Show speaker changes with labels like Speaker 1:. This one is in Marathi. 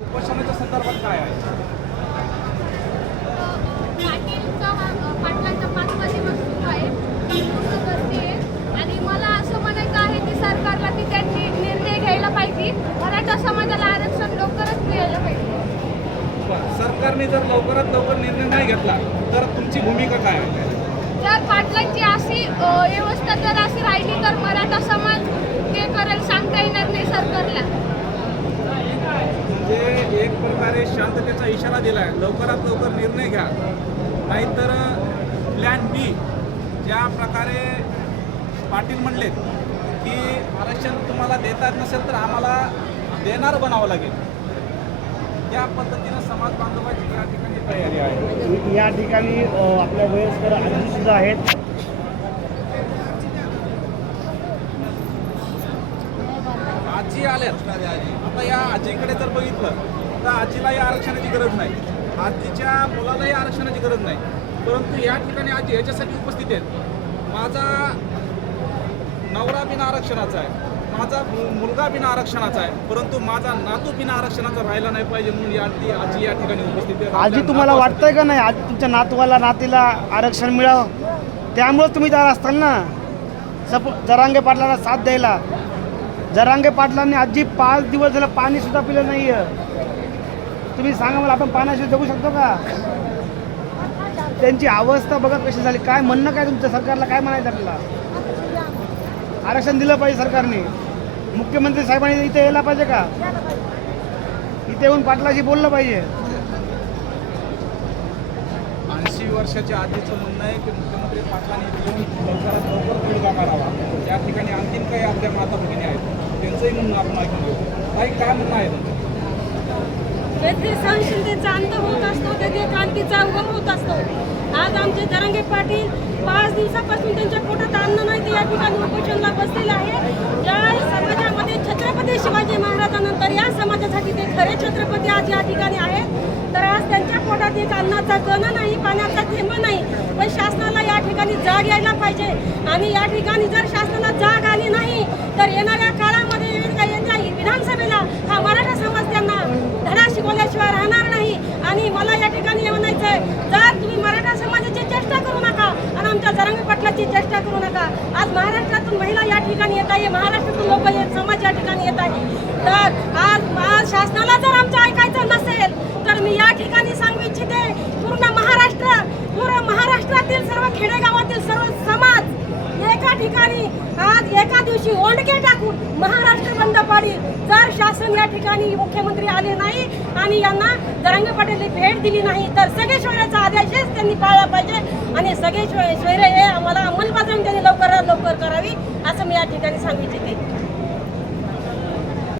Speaker 1: उपोषणाच्या संदर्भात काय आहे?
Speaker 2: पाटीलचा पाटलांचा पाचवा दिवस सुरू आहे. पूर्ण गर्दी आहे. आणि मला असं म्हणायचं आहे की सरकारला की त्यांनी निर्णय घ्यायला पाहिजे. मराठा समाजाला आरक्षण लवकरच मिळालं पाहिजे.
Speaker 1: सरकारने जर लवकरात लवकर निर्णय नाही घेतला तर तुमची भूमिका काय आहे?
Speaker 2: जर पाटलांची अशी व्यवस्था जर अशी राहिली तर मराठा समाज ते करेल सांगता येणार नाही सरकारला.
Speaker 1: म्हणजे एक प्रकारे शांततेचा इशारा दिलाय. लवकरात लवकर निर्णय घ्या. नाहीतर प्लॅन बी ज्या प्रकारे पाटील म्हणले की आरक्षण तुम्हाला देता येत नसेल तर आम्हाला देणार बनावं लागेल. त्या पद्धतीनं समाज बांधवाची या ठिकाणी तयारी आहे.
Speaker 3: या ठिकाणी आपल्या वयस्कर आजी सुद्धा आहेत.
Speaker 1: आजी आल्यात. आता या आजीकडे जर बघितलं तर आजीला या आरक्षणाची गरज नाही. आजीच्या मुलालाही आरक्षणाची गरज नाही. परंतु या ठिकाणी आजी याच्यासाठी उपस्थित आहेत. माझा नवरा बिना आरक्षणाचा आहे. माझा मुलगा बिना आरक्षणाचा आहे. परंतु माझा नातू बिना आरक्षणाचा राहिला नाही पाहिजे म्हणून या आजी या ठिकाणी उपस्थित आहे.
Speaker 3: आजी तुम्हाला. वाटतंय का नाही? आज तुमच्या नातवाला नातीला आरक्षण मिळावं? त्यामुळं तुम्ही त्याला असताल ना. सप जरांगे पाटलाला साथ द्यायला. जरांगे पाटलांनी आजी पाच दिवस झालं पाणी सुद्धा पिलं नाही तुम्ही सांगा मला आपण पाण्याशिवाय जगू शकतो का? त्यांची अवस्था बघत कशी झाली. काय म्हणणं काय तुमच्या सरकारला काय म्हणायचं आपल्याला? आरक्षण दिलं पाहिजे सरकारने. मुख्यमंत्री साहेबांनी इथे यायला पाहिजे का? इथे येऊन पाटलाशी बोललं पाहिजे.
Speaker 1: ऐंशी वर्षाच्या आजीचं म्हणणं आहे की मुख्यमंत्री पाटलांनी लवकरात लवकर तोडगा काढावा या ठिकाणी आणखीन काही आपल्या माता भगिनी आहेत. त्यांचंही म्हणणं आपण ऐकून घेऊ काही काय म्हणणं आहे
Speaker 4: सहनशीलतेचा अंत होत असतो तेथे क्रांतीचा उगम होत असतो. आज आमचे दरंगे पाटील पाच दिवसापासून त्यांच्या पोटात अन्न नाही ते या ठिकाणी उपोषणला बसलेले आहे. या समाजामध्ये छत्रपती शिवाजी महाराजांनंतर या समाजासाठी ते खरे छत्रपती आज या ठिकाणी आहेत. तर आज त्यांच्या पोटात एक अन्नाचा कण नाही पाण्याचा थेंब नाही. पण शासनाला या ठिकाणी जाग यायला पाहिजे. आणि या ठिकाणी जर शासनाला जाग आली नाही तर येणाऱ्या काळामध्ये येत्या विधानसभेला हा मराठा समाज त्यांना धडा राहणार नाही. आणि मला या ठिकाणी हे म्हणायचं आहे जर तुम्ही मराठा समाजाची चेष्टा करू नका आणि आमच्या जरंगी चेष्टा करू नका. आज महाराष्ट्रातून महिला या ठिकाणी येत आहे महाराष्ट्रातून लोक समाज या ठिकाणी येत आहे. तर आज आज शासनाला जर आमचं ऐकायचं नसेल तर मी या ठिकाणी सांगू इच्छिते पूर्ण महाराष्ट्र पूर्ण महाराष्ट्रातील सर्व खेडेगावातील सर्व समाज एका ठिकाणी आज अशी ओंडके टाकून महाराष्ट्र बंद पाडील. जर शासन या ठिकाणी मुख्यमंत्री आले नाही आणि यांना दरंग पाटील भेट दिली नाही तर सगळे सोयऱ्याचा आदेशच त्यांनी पाळला पाहिजे. आणि सगळे सोयरे हे आम्हाला अंमलबजावणी त्यांनी लवकरात लवकर करावी असं मी या ठिकाणी सांगितले